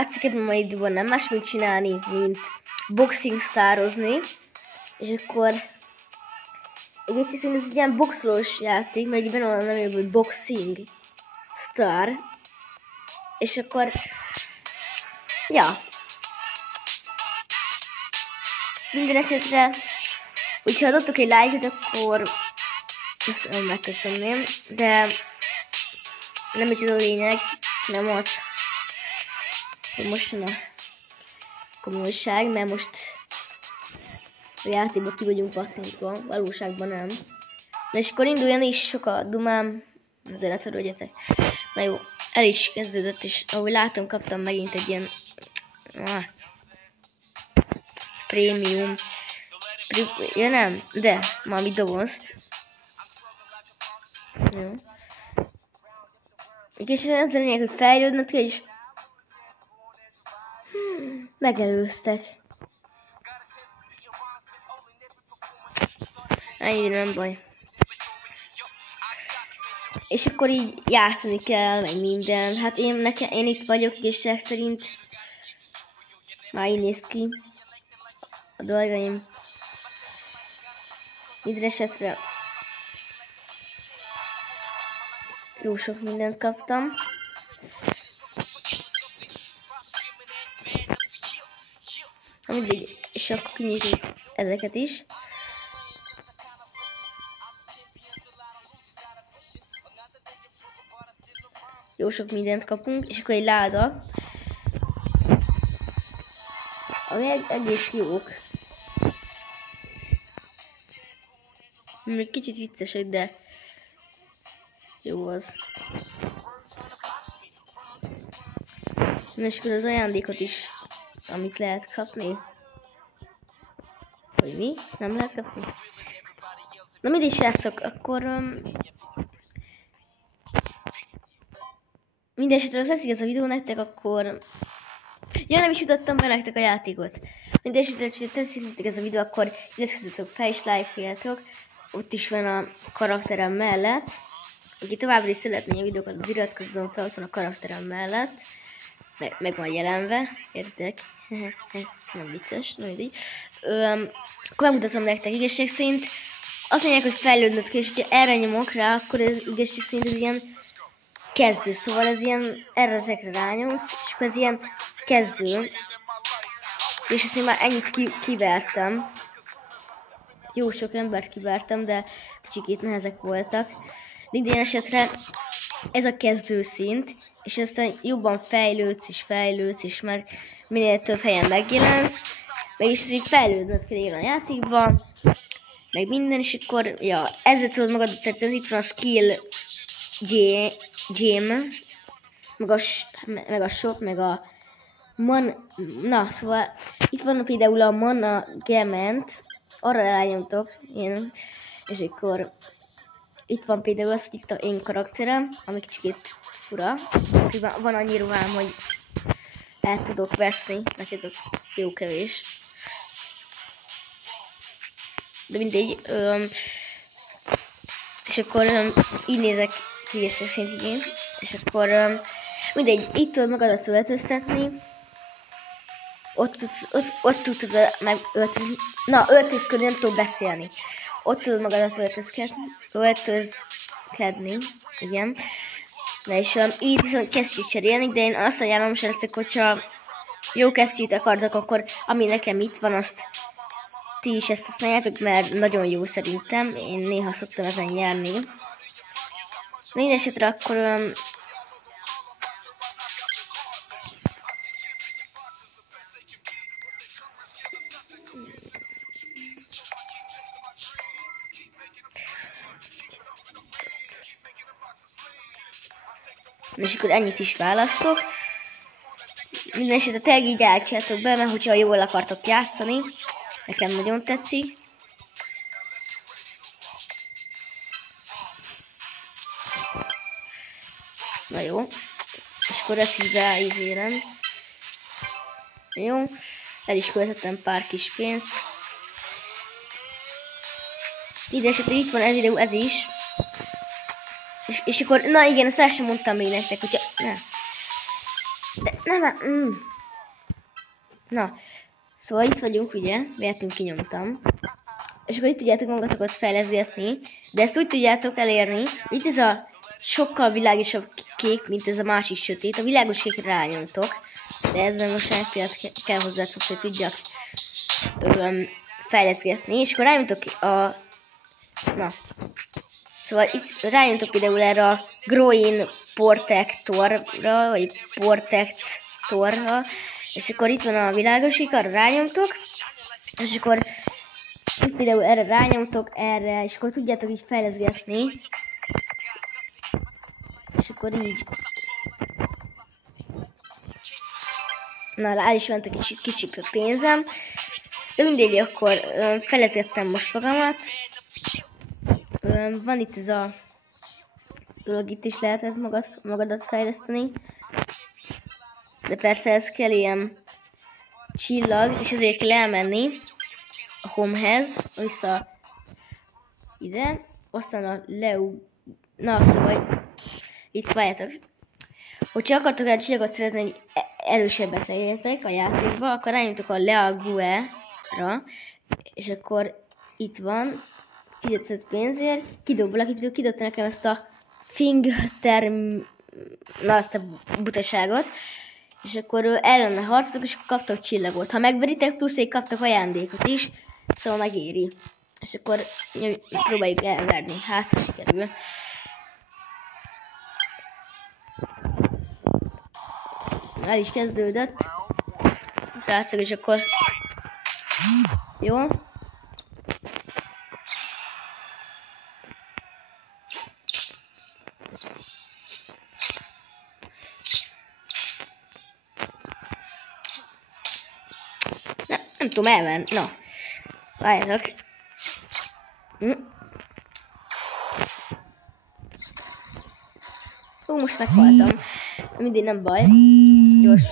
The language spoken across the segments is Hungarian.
látszik, hogy majd időben nem más mit csinálni, mint boxing sztározni, és akkor egész szerint ez egy ilyen boxolós játék, mert benne van a nevében, hogy boxing star, és akkor ja, minden esetre, hogyha adottok egy like-ot, akkor ezt megköszönném, de nem is ez a lényeg, nem az, hogy most jön a komolyság, mert most a játékban ki vagyunk pattintva, valóságban nem. Na és akkor induljon is sok a dumám, azért ne törődjetek. Na jó, el is kezdődött, és ahogy látom, kaptam megint egy ilyen prémium. Ja nem, de valami dobozt. Jó. És ez a lényeg, hogy fejlődnöd kell, és megelőztek. Ennyi, nem baj. És akkor így játszani kell, meg minden. Hát én itt vagyok, igazság szerint. Már így néz ki a dolgaim. Minden esetre jó sok mindent kaptam. Mindegy, és akkor kinyitjuk ezeket is. Jó sok mindent kapunk, és akkor egy láda, ami egész jók. Még kicsit viccesek, de jó az. És akkor az ajándékot is, amit lehet kapni. Vagy mi? Nem lehet kapni? Na mindig srácok, akkor mindenesetre, ha tetszik ez a videó nektek, akkor ja, nem is mutattam be nektek a játékot. Mindenesetre, ha tetszik nektek ez a videó, akkor iratkozzatok fel és lájkoljatok. Ott is van a karakterem mellett. Aki továbbra is szeretné a videókat, az iratkozzon fel, ott van a karakterem mellett. Meg van jelenve, értek? Nem vicces, nem mindegy. Akkor megmutatom nektek igazság szerint. Azt mondják, hogy fejlődnöd kell, és hogyha erre nyomok rá, akkor ez igazság szerint ez ilyen kezdő. Szóval ez ilyen, erre ezekre rányomsz, és akkor ez ilyen kezdő. És azt én már ennyit kivertem. Jó sok embert kivertem, de kicsikét nehezek voltak. Minden esetre ez a kezdő szint, és aztán jobban fejlődsz, és már minél több helyen megjelensz, mégis így fejlődnöd kell a játékban, meg minden, és akkor, ja, ezzel tudod magadat tetszeni, itt van a skill gem, meg a shop, meg a na, szóval itt van például a mana gement, arra rányomtok, én, és akkor itt van például az, hogy itt a én karakterem, ami kicsit fura. Van annyi ruhám, hogy el tudok veszni, látjátok, jó kevés. De mindegy, és akkor így nézek ki és szintén, és akkor mindegy, itt tudod magadat öltöztetni. Ott tudod meg öltözni. Na, öltözködni, nem tudok beszélni. Ott tudod magadat öltözkedni. Igen. Na és így viszont kesztyűt cserélni, de én azt ajánlom, srácok, hogyha jó kesztyűt akartok, akkor ami nekem itt van, azt ti is ezt használjátok, mert nagyon jó szerintem. Én néha szoktam ezen nyerni. Minden esetre akkor és akkor ennyit is választok. Minden esetre tényleg így állítsátok be, mert hogyha jól akartok játszani, nekem nagyon tetszik. Na jó. És akkor ezt így beállízélem. Jó. El is költöttem pár kis pénzt. Minden esetre itt van ez videó, ez is. És akkor, na igen, ezt el sem mondtam még nektek, hogyha... Na, szóval itt vagyunk, ugye, véletlenül kinyomtam. És akkor itt tudjátok magatokat fejleszgetni, de ezt úgy tudjátok elérni, itt ez a sokkal világosabb kék, mint ez a másik sötét. A világos kékre rányomtok, de ezzel most egy pillanat kell hozzátok, hogy tudjak fejleszgetni, és akkor rányomtok a... Na. Szóval itt rányomtok például erre a Growing Protectorra, vagy Protectorra, és akkor itt van a világosik, arra rányomtok, és akkor itt például erre rányomtok, erre, és akkor tudjátok így fejleszgetni, és akkor így. Na, el is ment a kicsi pénzem. De mindegy, akkor fejleszgettem most magamat. Van itt ez a dolog, itt is lehetett magadat fejleszteni. De persze ez kell ilyen csillag, és ezért kell elmenni a homehez, vissza ide, aztán a na szóval itt várjátok. Hogyha akartok egy csillagot szerezni, hogy erősebbek legyetek a játékba, akkor rányomtok a League-ra, és akkor itt van, fizetett pénzért, kidobol, aki kidobta nekem ezt a azt a butaságot, és akkor ellene harcoltok, és akkor kaptok csillagot. Ha megveritek, plusz kaptok ajándékot is, szóval megéri. És akkor próbáljuk elverni, hát sikerül. El is kezdődött. Srácok, és akkor... Jó. Nem tudom elmenni. Na. Várjátok. Most meghaltam. Mindig nem baj. Gyors.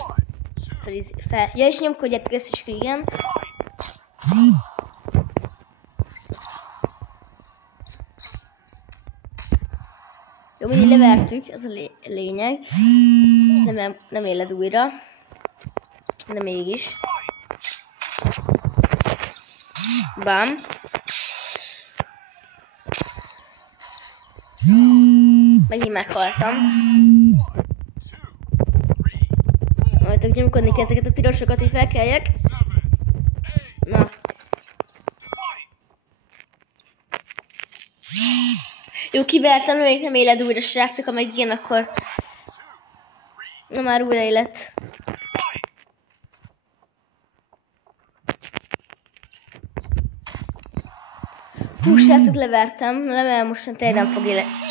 Fel. Ja, és nyomkodjátok ezt is, igen. Jó, mindig levertük, ez a lényeg. Nem éled újra. De mégis. Bam. Megint meghaltam. Majd nyomkodni kell ezeket a pirosokat, hogy felkeljek. Na. Jó, kivertem, még nem éled újra, srácok, ha meg igen, akkor... Na már újra élet. Hú, srácok, levertem, mert most tényleg nem fog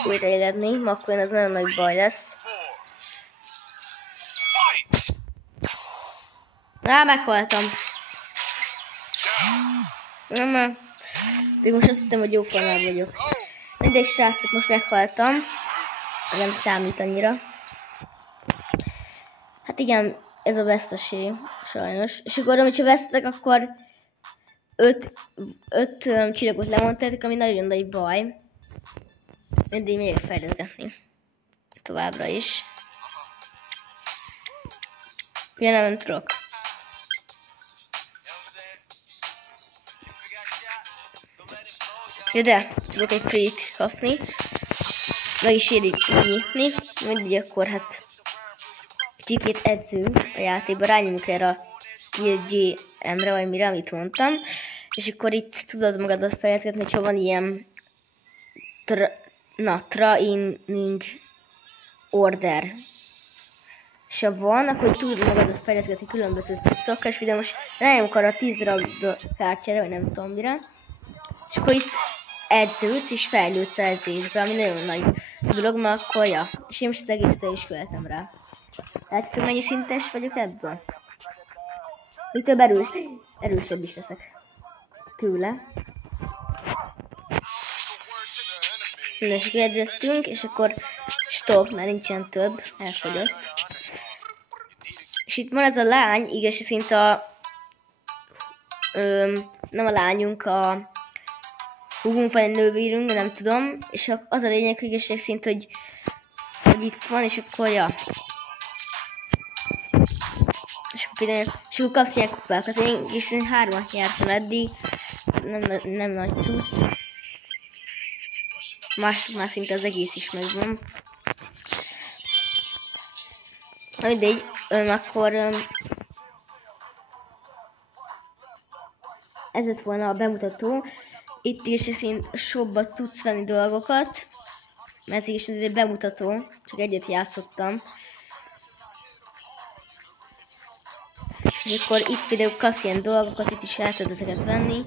újra éledni, ma akkor ez nagyon nagy baj lesz. Meghaltam. Nem, de most azt hittem, hogy jó formában vagyok. Mindegy, srácok, most meghaltam. Nem számít annyira. Hát igen, ez a veszteség, sajnos. És akkor, hogyha vesztetek, akkor 5 csillagot lemondtátok, ami nagyon nagy baj. Mindig még fejleszgetni. Továbbra is. Ja, nem tudok. Ja, de tudok egy free-t kapni. Meg is érik nyitni. Mindig akkor hát kicsit edzünk a játékban. Rányomunk erre a GM-re, vagy mire, amit mondtam. És akkor itt tudod magadat fejleszgetni, hogyha van ilyen training order. És ha van, akkor tudod magadat fejleszgetni különböző cuccokkal, és most rányomok arra a 10 darab kártyára, vagy nem tudom mire. És akkor itt edződsz, és fejlődsz edzésbe, ami nagyon nagy dolog, mert akkor ja. És én most az egészet el is követem rá. Látjátok, mennyi szintes vagyok ebből? Még több erősebb is leszek tőle. És akkor edzettünk, és akkor stop, mert nincsen több, elfogyott. És itt van ez a lány, igaz, szinte nem a lányunk, a húgunk vagy a nővérünk, nem tudom. És az a lényeg, hogy igazság szint, hogy itt van, és akkor ja. például, és akkor kapsz ilyen kupákat. Én is 3-at nyertem eddig. Nem nagy cucc. Mások már szinte az egész is megvan. Na mindegy, akkor ez lett volna a bemutató. Itt is szint shopba tudsz venni dolgokat, mert is ez egy bemutató, csak egyet játszottam. És akkor itt például kapsz ilyen dolgokat, itt is el tudod ezeket venni.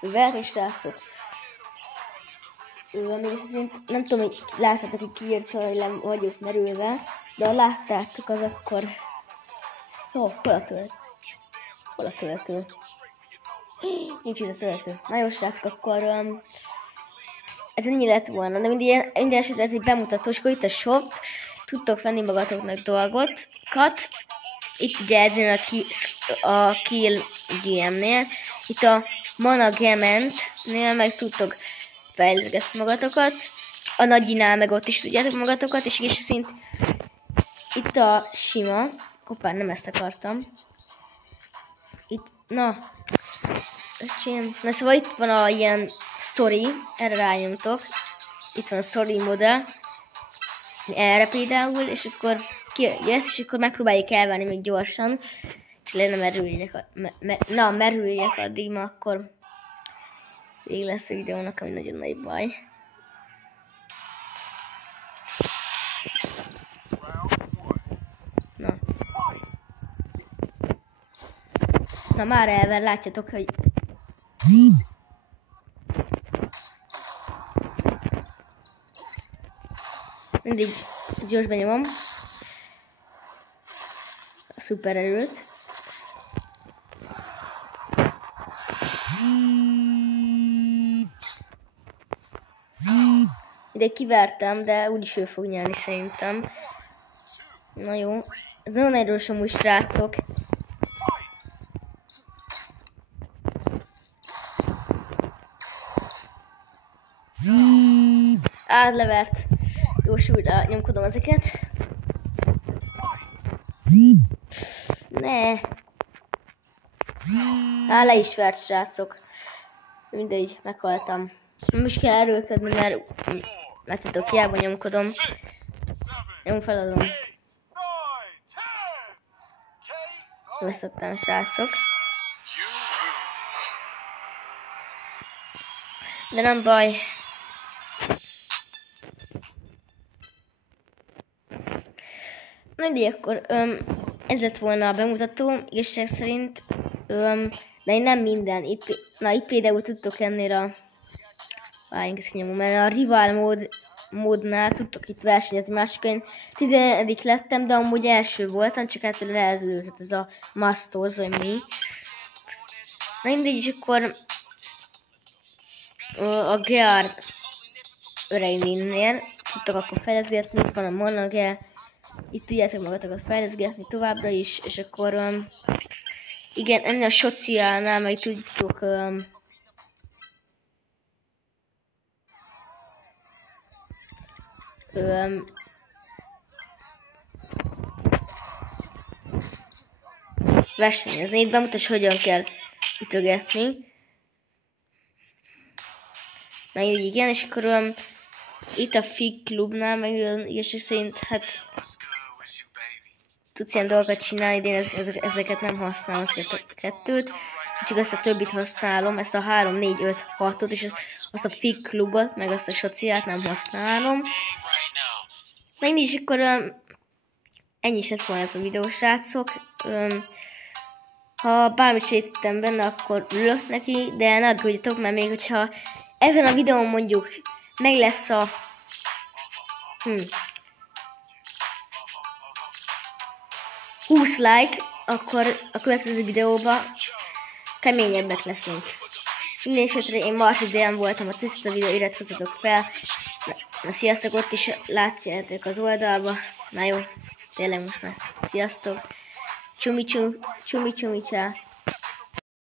Vehet és látszok. Nem tudom, hogy láthatok, hogy kiírta, hogy nem vagyok merülve, de ha láttátok, az akkor... Jó, hol a töltő? Hol a töltő? Nincs itt a töltő. Na jó, srácok, akkor... ez ennyi lett volna, de minden esetre ez egy bemutató, és akkor itt a shop, tudtok venni magatoknak dolgot. Itt ugye ezen a Kill GM-nél, itt a Mana Gement-nél meg tudtok fejleszgetni magatokat, a Nagyinál meg ott is tudjátok magatokat, és szint itt a sima, hoppá, nem ezt akartam, itt, na, öcsém, na szóval itt van a ilyen story, erre rányomtok, itt van a story modell, erre például, és akkor kijössz, és akkor megpróbáljuk elvenni még gyorsan, és ne merüljek addig, mert akkor végig lesz a videónak, ami nagyon nagy baj. Na már elver, látjátok, hogy... Mindig gyors benyomom a szuper erőt. Ide kivertem, de úgyis ő fog nyerni szerintem. Na jó. Ez nagyon erős amúgy, srácok. Levert. Jó, súlyra nyomkodom ezeket. Ne. Le is vert, srácok. Mindegy, meghaltam. Nem is kell erőlködni, mert látjátok, hiába nyomkodom. Nyom feladom. Vesztettem, srácok. De nem baj. Mindegy, akkor ez lett volna a bemutató, igazság szerint, de nem minden. Itt például tudtok ennél a... Várjunk, ezt kinyomom, mert a Rival módnál tudtok itt versenyezni, másokon 11. lettem, de amúgy első voltam, csak hát leelőzött ez a Masters, vagy mi. Mindegy, és akkor a Gear Öreinél tudtok akkor fejleszgetni, itt van a Monage, itt tudjátok magatokat fejleszgetni továbbra is, és akkor igen, ennél a sociálnál meg tudjuk versenyezni. Itt bemutass, hogyan kell ütögetni. Na így igen, és akkor itt a Fig klubnál meg igazság szerint hát tudsz ilyen dolgokat csinálni, de én ezeket nem használom, ezeket a kettőt. Csak ezt a többit használom, ezt a 3, 4, 5, 6-ot, és azt a Fig klubot, meg azt a sociát nem használom. Na így is akkor ennyi is lett volna ez a videó, srácok. Ha bármit sejtettem benne, akkor ülök neki, de ne aggódjatok, mert még hogyha ezen a videón mondjuk meg lesz a 20 like, akkor a következő videóban keményebbek leszünk. Minden esetre én Marci DM voltam, a tiszta videó, iratkozzatok fel. Na, sziasztok, ott is látjátok az oldalba. Na jó, tényleg most már. Sziasztok. Csumi csumi csá.